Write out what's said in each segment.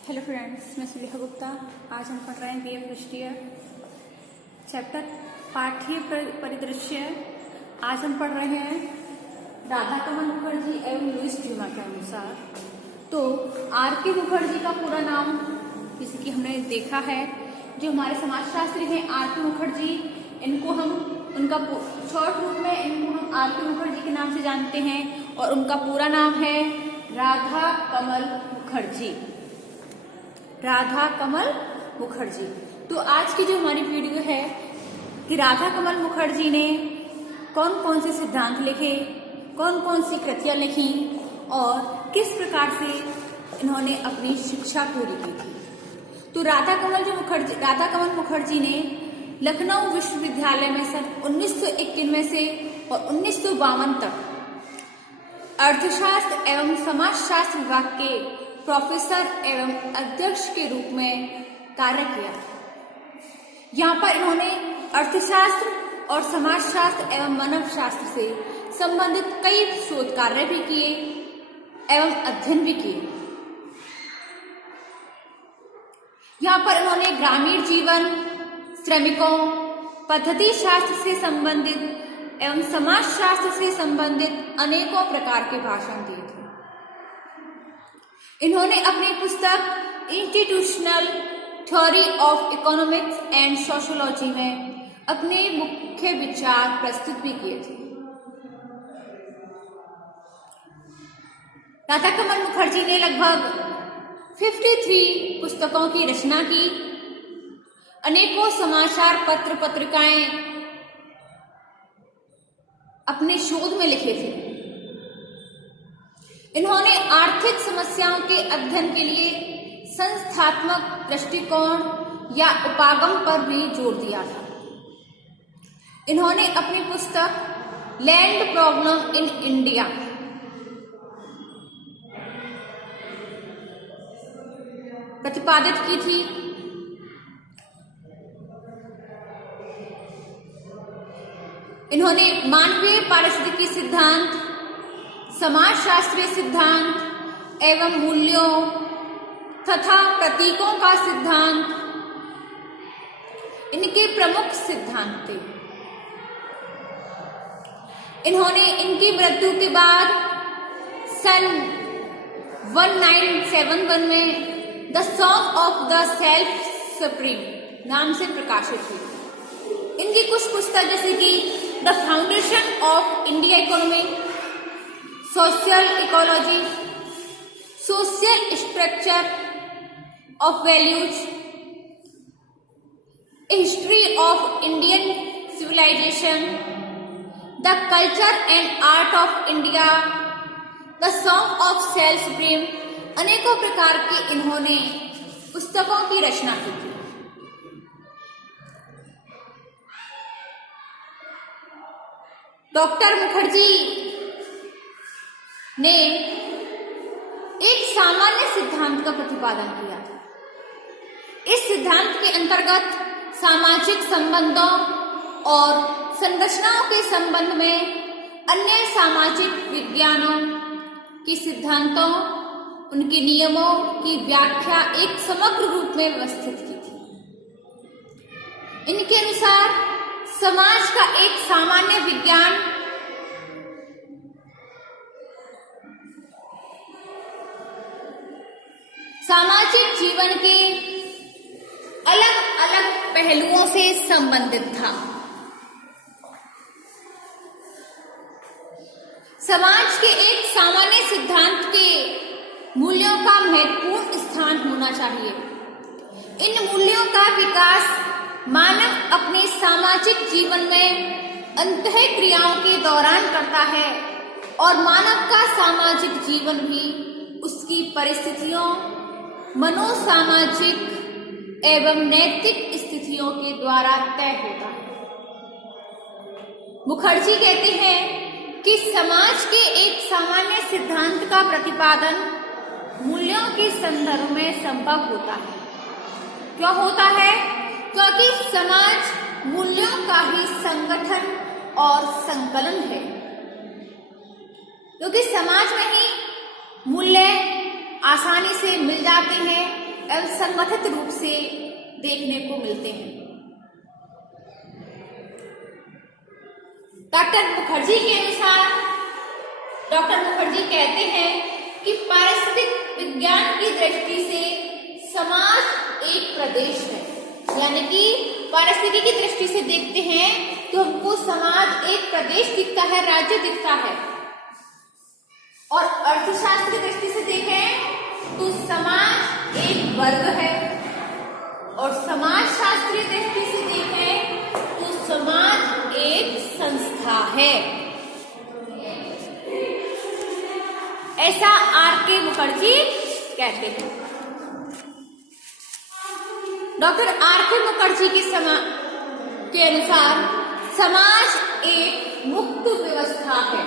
Hello friends, मैं सुलेखा गुप्ता। आज हम पढ़ रहे हैं बीए फर्स्ट ईयर चैप्टर पाठ्य परिदृश्य। आज हम पढ़ रहे हैं राधा कमल मुखर्जी एवं लुईस ड्यूमा के अनुसार। तो आर के मुखर्जी का पूरा नाम जैसे कि हमने देखा है, जो हमारे समाजशास्त्री हैं आर के मुखर्जी, इनको हम उनका शॉर्ट रूप में इनको हम आर के मुखर्जी के नाम से जानते हैं और उनका पूरा नाम है राधा कमल मुखर्जी। राधा कमल मुखर्जी। तो आज की जो हमारी वीडियो है कि राधा कमल मुखर्जी ने कौन कौन से सिद्धांत लिखे, कौन कौन सी कृतियां लिखी और किस प्रकार से इन्होंने अपनी शिक्षा पूरी की थी। तो राधा कमल मुखर्जी ने लखनऊ विश्वविद्यालय में सन 1991 से और 1952 तक अर्थशास्त्र एवं समाजशास्त्र विभाग के प्रोफेसर एवं अध्यक्ष के रूप में कार्य किया। यहाँ पर इन्होंने अर्थशास्त्र और समाजशास्त्र एवं मानव शास्त्र से संबंधित कई शोध कार्य भी किए एवं अध्ययन भी किए। यहाँ पर इन्होंने ग्रामीण जीवन, श्रमिकों, पद्धति शास्त्र से संबंधित एवं समाजशास्त्र से संबंधित अनेकों प्रकार के भाषण दिए थे। इन्होंने अपनी पुस्तक institutional theory of economics and sociology में अपने मुख्य विचार प्रस्तुत भी किए थे। राधा कमल मुखर्जी ने लगभग 53 पुस्तकों की रचना की, अनेकों समाचार पत्र पत्रिकाएं अपने शोध में लिखे थे। इन्होंने आर्थिक समस्याओं के अध्ययन के लिए संस्थात्मक दृष्टिकोण या उपागम पर भी जोर दिया था। इन्होंने अपनी पुस्तक लैंड प्रॉब्लम इन इंडिया प्रतिपादित की थी। इन्होंने मानवीय पारिस्थितिकी सिद्धांत, समाजशास्त्रीय सिद्धांत एवं मूल्यों तथा प्रतीकों का सिद्धांत इनके प्रमुख सिद्धांत थे। इन्होंने इनकी मृत्यु के बाद सन 1971 में the song of the self supreme नाम से प्रकाशित हुई। इनकी कुछ पुस्तक जैसे कि the foundation of India economy, social ecology, social structure of values, history of Indian civilisation, the culture and art of India, the song of self supreme, अनेकों प्रकार की इन्होंने पुस्तकों की रचना की थी। डॉक्टर मुखर्जी ने एक सामान्य सिद्धांत का प्रतिपादन किया था। इस सिद्धांत के अंतर्गत सामाजिक संबंधों और संरचनाओं के संबंध में अन्य सामाजिक विज्ञानों की सिद्धांतों, उनके नियमों की व्याख्या एक समग्र रूप में व्यवस्थित की थी। इनके अनुसार समाज का एक सामान्य विज्ञान सामाजिक जीवन के अलग अलग पहलुओं से संबंधित था। समाज के एक सामान्य सिद्धांत के मूल्यों का महत्वपूर्ण स्थान होना चाहिए। इन मूल्यों का विकास मानव अपने सामाजिक जीवन में अंतःक्रियाओं के दौरान करता है और मानव का सामाजिक जीवन भी उसकी परिस्थितियों, मनोसामाजिक एवं नैतिक स्थितियों के द्वारा तय होता है। मुखर्जी कहते हैं कि समाज के एक सामान्य सिद्धांत का प्रतिपादन मूल्यों के संदर्भ में संभव होता है। क्यों होता है? क्योंकि समाज मूल्यों का ही संगठन और संकलन है। क्योंकि समाज में ही मूल्य आसानी से मिल जाते हैं एवं संगठित रूप से देखने को मिलते हैं। डॉक्टर मुखर्जी के अनुसार, डॉक्टर मुखर्जी कहते हैं कि पारिस्थितिक विज्ञान की दृष्टि से समाज एक प्रदेश है। यानी कि पारिस्थितिकी की दृष्टि से देखते हैं तो हमको समाज एक प्रदेश दिखता है, राज्य दिखता है। और अर्थशास्त्र की दृष्टि से देखें तो समाज एक वर्ग है, और समाजशास्त्रीय दृष्टि से देखें तो समाज एक संस्था है। ऐसा आर.के. मुखर्जी कहते हैं। Doctor R K. मुखर्जी के अनुसार समाज एक मुक्त व्यवस्था है।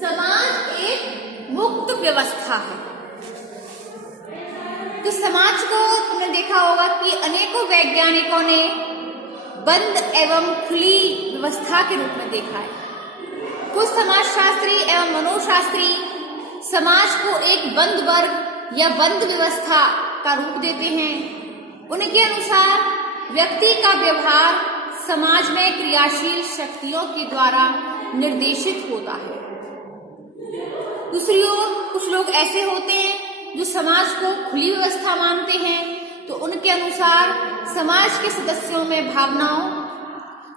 समाज एक मुक्त व्यवस्था है। तो समाज को तुमने देखा होगा कि अनेकों वैज्ञानिकों ने बंद एवं खुली व्यवस्था के रूप में देखा है। कुछ समाजशास्त्री एवं मनोशास्त्री समाज को एक बंद वर्ग या बंद व्यवस्था का रूप देते हैं। उनके अनुसार व्यक्ति का व्यवहार समाज में क्रियाशील शक्तियों के द्वारा निर्देशित होता है। दूसरी ओर कुछ लोग ऐसे होते हैं जो समाज को खुली व्यवस्था मानते हैं। तो उनके अनुसार समाज के सदस्यों में भावनाओं,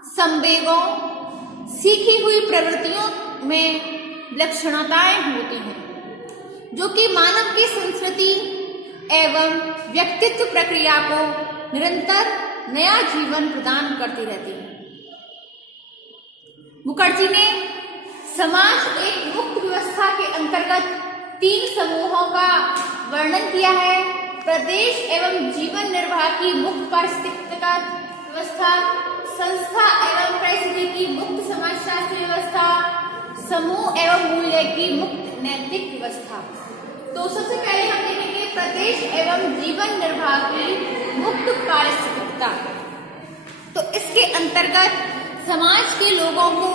संवेगों, सीखी हुई प्रवृत्तियों में विलक्षणताएं होती हैं, जो कि मानव की संस्कृति एवं व्यक्तित्व प्रक्रिया को निरंतर नया जीवन प्रदान करती रहती है। मुखर्जी ने समाज एक मुक्त व्यवस्था के अंतर्गत 3 समूहों का वर्णन किया है: प्रदेश एवं जीवन निर्वाह की मुक्त पारिस्थितिक व्यवस्था, संस्था एवं परिस्थिति की मुक्त समाजशास्त्रीय व्यवस्था, समूह एवं मूल्य की मुक्त नैतिक व्यवस्था। तो सबसे पहले हम देखेंगे प्रदेश एवं जीवन निर्वाह की मुक्त पारिस्थितिकता। तो इसके अंतर्गत समाज के लोगों को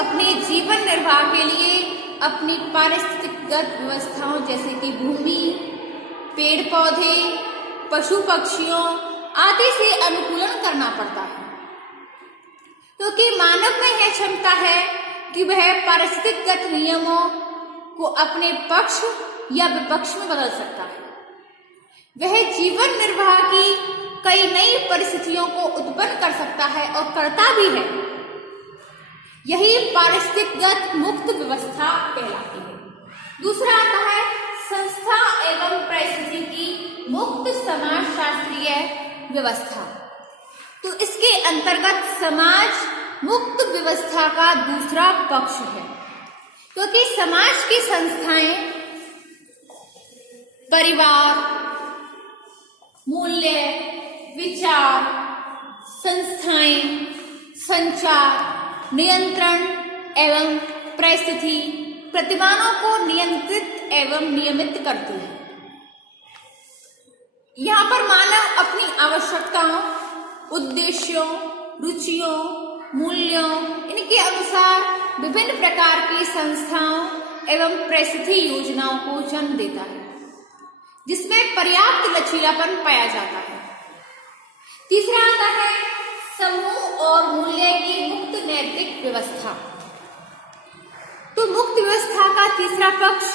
अपने जीवन निर्वाह के लिए अपनी पारिस्थितिकगत व्यवस्थाओं जैसे कि भूमि, पेड़ पौधे, पशु पक्षियों आदि से अनुकूलन करना पड़ता है, क्योंकि मानव में यह क्षमता है कि वह पारिस्थितिकगत नियमों को अपने पक्ष या विपक्ष में बदल सकता है। वह जीवन निर्वाह की कई नई परिस्थितियों को उत्पन्न कर सकता है और करता भी है। यही पारिस्थितिकगत मुक्त व्यवस्था कहलाती है। दूसरा आता है संस्था एवं परिस्थिति की मुक्त समाजशास्त्रीय व्यवस्था। तो इसके अंतर्गत समाज मुक्त व्यवस्था का दूसरा पक्ष है, क्योंकि समाज की संस्थाएं परिवार, मूल्य, विचार, संस्थाएं, संचार, नियंत्रण एवं परिस्थिति प्रतिमानों को नियंत्रित एवं नियमित करती है। यहाँ पर मानव अपनी आवश्यकताओं, उद्देश्यों, रुचियों, मूल्यों इनके अनुसार विभिन्न प्रकार की संस्थाओं एवं परिस्थिति योजनाओं को जन्म देता है, जिसमें पर्याप्त लचीलापन पाया जाता है। तीसरा आता है समूह और मूल्य की मुक्त नैतिक व्यवस्था। तो मुक्त व्यवस्था का तीसरा पक्ष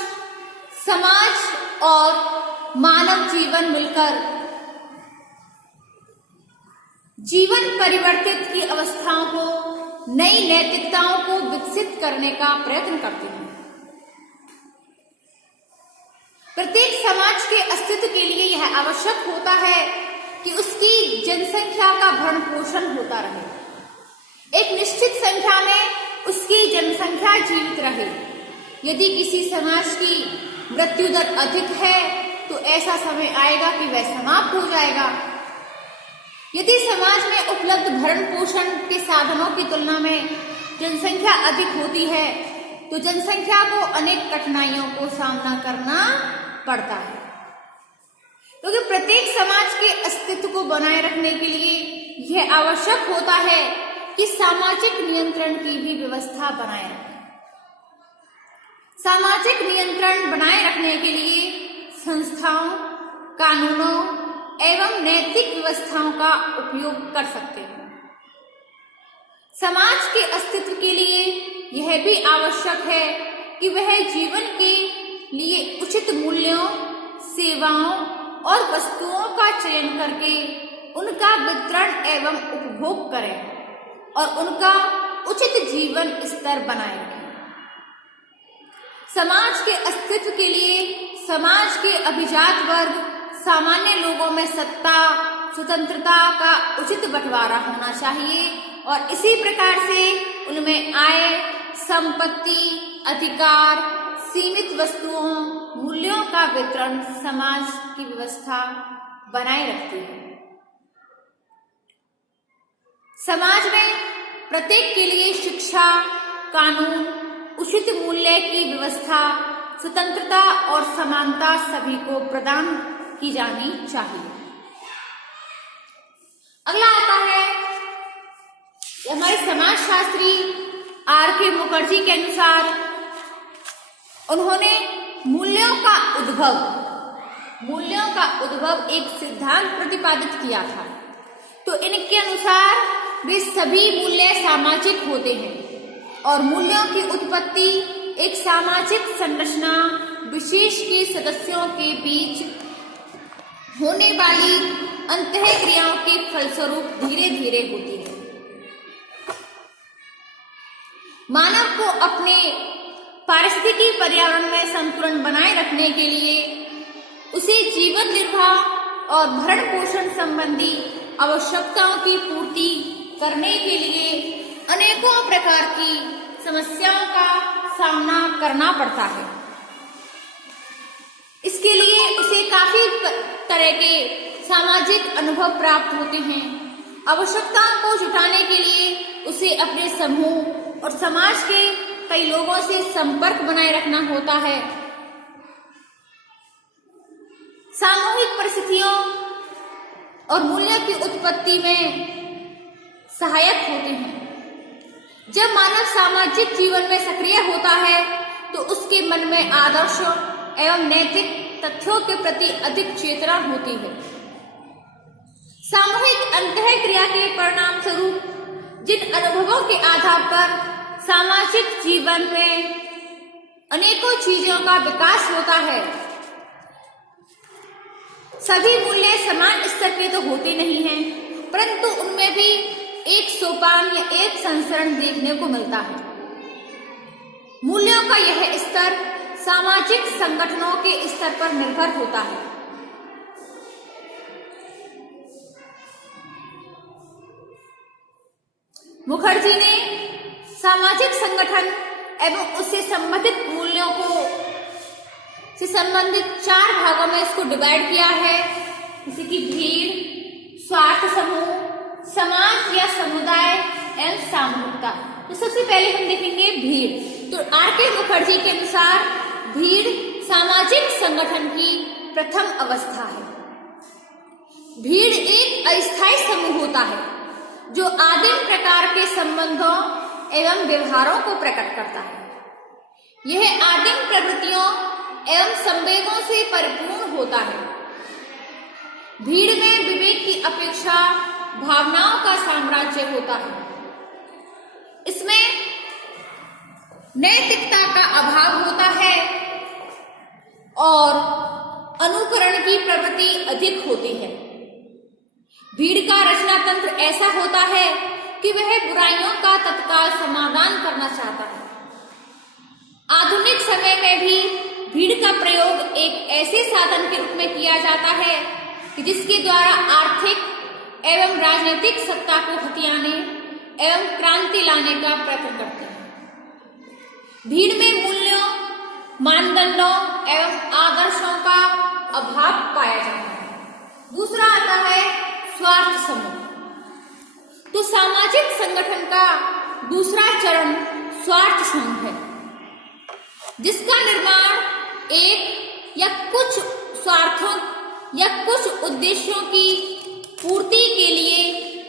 समाज और मानव जीवन मिलकर जीवन परिवर्तित की अवस्थाओं को, नई नैतिकताओं को विकसित करने का प्रयत्न करते हैं। प्रत्येक समाज के अस्तित्व के लिए यह आवश्यक होता है कि उसकी जनसंख्या का भरण पोषण होता रहे, एक निश्चित संख्या में उसकी जनसंख्या जीवित रहे। यदि किसी समाज की मृत्यु दर अधिक है तो ऐसा समय आएगा कि वह समाप्त हो जाएगा। यदि समाज में उपलब्ध भरण पोषण के साधनों की तुलना में जनसंख्या अधिक होती है तो जनसंख्या को अनेक कठिनाइयों को सामना करना पड़ता है, क्योंकि प्रत्येक समाज के अस्तित्व को बनाए रखने के लिए यह आवश्यक होता है कि सामाजिक नियंत्रण की भी व्यवस्था बनाए रखें। सामाजिक नियंत्रण बनाए रखने के लिए संस्थाओं, कानूनों एवं नैतिक व्यवस्थाओं का उपयोग कर सकते हैं। समाज के अस्तित्व के लिए यह भी आवश्यक है कि वह जीवन के लिए उचित मूल्यों, सेवाओं और वस्तुओं का चयन करके उनका वितरण एवं उपभोग करें और उनका उचित जीवन स्तर बनाए रखें। समाज के अस्तित्व के लिए समाज के अभिजात वर्ग, सामान्य लोगों में सत्ता, स्वतंत्रता का उचित बंटवारा होना चाहिए और इसी प्रकार से उनमें आय, संपत्ति, अधिकार, सीमित वस्तुओं, मूल्यों का वितरण समाज की व्यवस्था बनाए रखती है। समाज में प्रत्येक के लिए शिक्षा, कानून, उचित मूल्य की व्यवस्था, स्वतंत्रता और समानता सभी को प्रदान की जानी चाहिए। अगला आता है हमारे समाजशास्त्री R.K. मुखर्जी के अनुसार उन्होंने मूल्यों का उद्भव एक सिद्धांत प्रतिपादित किया था। तो इनके अनुसार वे सभी मूल्य सामाजिक होते हैं और मूल्यों की उत्पत्ति एक सामाजिक संरचना विशेष के सदस्यों के बीच होने वाली अंतःक्रियाओं के फलस्वरूप धीरे धीरे होती है। मानव को अपने पारिस्थितिकी पर्यावरण में संतुलन बनाए रखने के लिए उसे जीवन निर्वाह और भरण पोषण संबंधी आवश्यकताओं की पूर्ति करने के लिए अनेकों प्रकार की समस्याओं का सामना करना पड़ता है। इसके लिए उसे काफी तरह के सामाजिक अनुभव प्राप्त होते हैं। आवश्यकताओं को जुटाने के लिए उसे अपने समूह और समाज के कई लोगों से संपर्क बनाए रखना होता है। सामूहिक परिस्थितियों और मूल्यों की उत्पत्ति में सहायक होते हैं। जब मानव सामाजिक जीवन में सक्रिय होता है तो उसके मन में आदर्शों एवं नैतिक तथ्यों के प्रति अधिक चेतना होती है। सामूहिक अंतःक्रिया के परिणाम स्वरूप जिन अनुभवों के आधार पर सामाजिक जीवन में अनेकों चीजों का विकास होता है, सभी मूल्य समान स्तर के तो होते नहीं हैं, परंतु उनमें भी एक सोपान या एक संसरण देखने को मिलता है। मूल्यों का यह स्तर सामाजिक संगठनों के स्तर पर निर्भर होता है। मुखर्जी ने सामाजिक संगठन एवं उससे संबंधित मूल्यों से संबंधित 4 भागों में इसको डिवाइड किया है, जैसे कि भीड़, स्वार्थ समूह, समाज या समुदाय एवं सामूहिकता। तो सबसे पहले हम देखेंगे भीड़। तो R.K. मुखर्जी के अनुसार भीड़ सामाजिक संगठन की प्रथम अवस्था है। भीड़ एक अस्थायी समूह होता है जो आदिम प्रकार के संबंधों एवं व्यवहारों को प्रकट करता है। यह आदिम प्रवृत्तियों एवं संवेगों से परिपूर्ण होता है। भीड़ में विवेक की अपेक्षा भावनाओं का साम्राज्य होता है। इसमें नैतिकता का अभाव होता है और अनुकरण की प्रवृत्ति अधिक होती है। भीड़ का रचना तंत्र ऐसा होता है कि वह बुराइयों का तत्काल समाधान करना चाहता है। आधुनिक समय में भी भीड़ का प्रयोग एक ऐसे साधन के रूप में किया जाता है कि जिसके द्वारा आर्थिक एवं राजनीतिक सत्ता को हथियाने एवं क्रांति लाने का प्रयत्न करते हैं। भीड़ में मूल्यों, मानदंडों एवं आदर्शों का अभाव पाया जाता है। दूसरा आता है स्वार्थ समूह। तो सामाजिक संगठन का दूसरा चरण स्वार्थ समूह है, जिसका निर्माण एक या कुछ स्वार्थों या कुछ उद्देश्यों की पूर्ति के लिए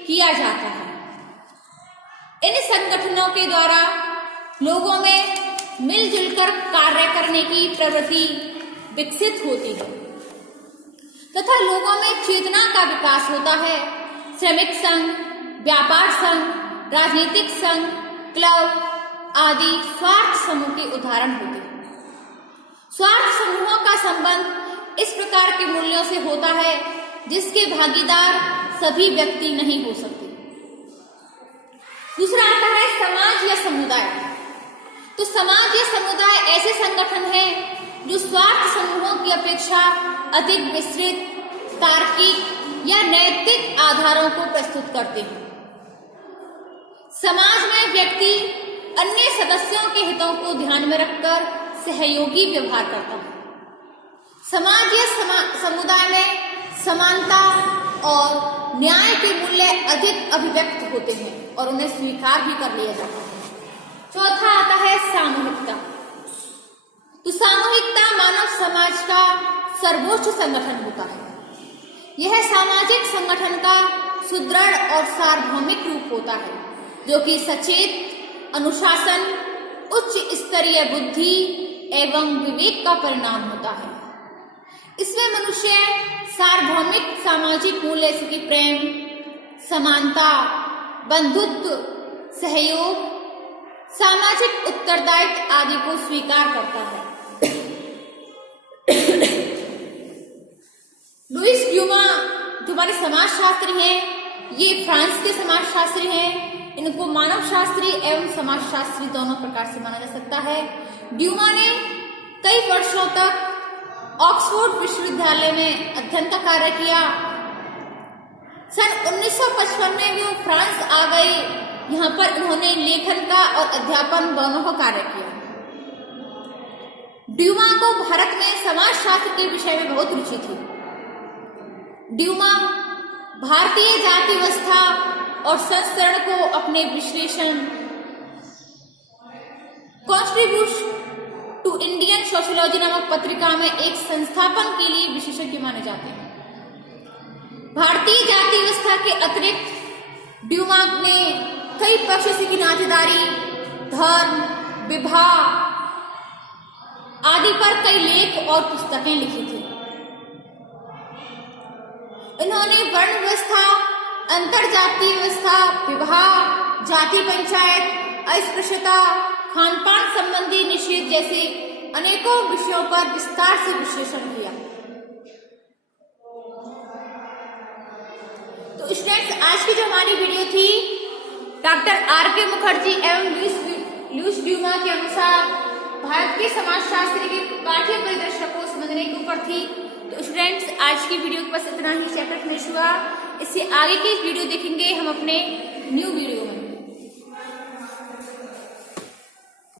किया जाता है। इन संगठनों के द्वारा लोगों में मिलजुल कर कार्य करने की प्रवृत्ति विकसित होती है। तथा लोगों में चेतना का विकास होता है। श्रमिक संघ, व्यापार संघ, राजनीतिक संघ, क्लब आदि स्वार्थ समूह के उदाहरण होते हैं। स्वार्थ समूहों का संबंध इस प्रकार के मूल्यों से होता है जिसके भागीदार सभी व्यक्ति नहीं हो सकते। दूसरा आता है समाज या समुदाय। तो समाज या समुदाय ऐसे संगठन हैं जो स्वार्थ समूहों की अपेक्षा अधिक विस्तृत, तार्किक या नैतिक आधारों को प्रस्तुत करते हैं। समाज में व्यक्ति अन्य सदस्यों के हितों को ध्यान में रखकर सहयोगी व्यवहार करता है। समाज या समुदाय में समानता और न्याय के मूल्य अधिक अभिव्यक्त होते हैं और उन्हें स्वीकार भी कर लिया जाता है। चौथा आता है सामूहिकता। तो सामूहिकता मानव समाज का सर्वोच्च संगठन होता है। यह सामाजिक संगठन का सुदृढ़ और सार्वभौमिक रूप होता है जो कि सचेत अनुशासन, उच्च स्तरीय बुद्धि एवं विवेक का परिणाम होता है। इसमें मनुष्य सार्वभौमिक सामाजिक मूल्य जैसे कि प्रेम, समानता, बंधुत्व, सहयोग, सामाजिक उत्तरदायित्व आदि को स्वीकार करता है। लुईस ड्यूमा जो हमारे समाजशास्त्री हैं, ये फ्रांस के समाजशास्त्री हैं। इनको मानव शास्त्री एवं समाजशास्त्री दोनों प्रकार से माना जा सकता है। ड्यूमा ने कई वर्षों तक ऑक्सफोर्ड विश्वविद्यालय में अध्ययन का कार्य किया। सन 1955 में वो फ्रांस आ गए। यहाँ पर इन्होंने लेखन का और अध्यापन दोनों का कार्य किया। ड्यूमा को भारत में समाजशास्त्र के विषय में बहुत रुचि थी। ड्यूमा भारतीय जाति व्यवस्था और संस्करण को अपने विश्लेषण कॉन्ट्रीब्यूशन टू इंडियन सोशियोलॉजी नामक पत्रिका में एक संस्थापन के लिए विशेषज्ञ माने जाते हैं। भारतीय जाति व्यवस्था के अतिरिक्त ड्यूमा ने कई पक्षों से नातेदारी, धर्म, विवाह आदि पर कई लेख और पुस्तकें लिखी थी। इन्होंने वर्ण व्यवस्था, अंतरजातीय व्यवस्था, विवाह, जाति पंचायत, अस्पृश्यता, खानपान संबंधी निषेध जैसे अनेकों विषयों पर विस्तार से विश्लेषण किया। तो स्टूडेंट्स, आज की जो हमारी वीडियो थी डॉक्टर आर.के. मुखर्जी एवं लुईस ड्यूमा के अनुसार भारत के समाजशास्त्र के पाठ्य परिदृश्य को समझने के ऊपर थी। तो स्टूडेंट्स, आज की वीडियो के बस इतना ही। चैप्टर फिनिश हुआ। इससे आगे की वीडियो देखेंगे हम अपने न्यू वीडियो में।